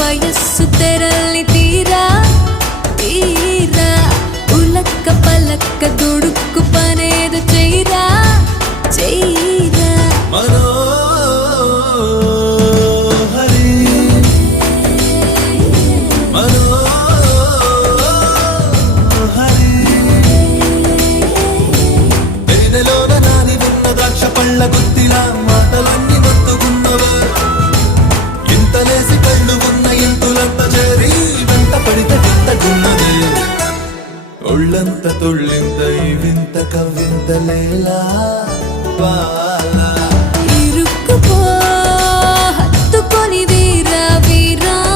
వయస్సు తెరల్ని తీరా తీరా ఉలక్క పలక్క దుడుక్కు పనేదు చెయ్యరా చెయ్యరా పళ్ళ గుత్తిలా మాటలన్నీ మత్తుకున్నవా ఇంతలేసి కళ్ళు ఉన్న ఇంతులంత చేరి వెంట పడితే వింతకున్నదే ఒళ్ళంత తొళ్ళింత ఈ వింత కవ్వింత లేలా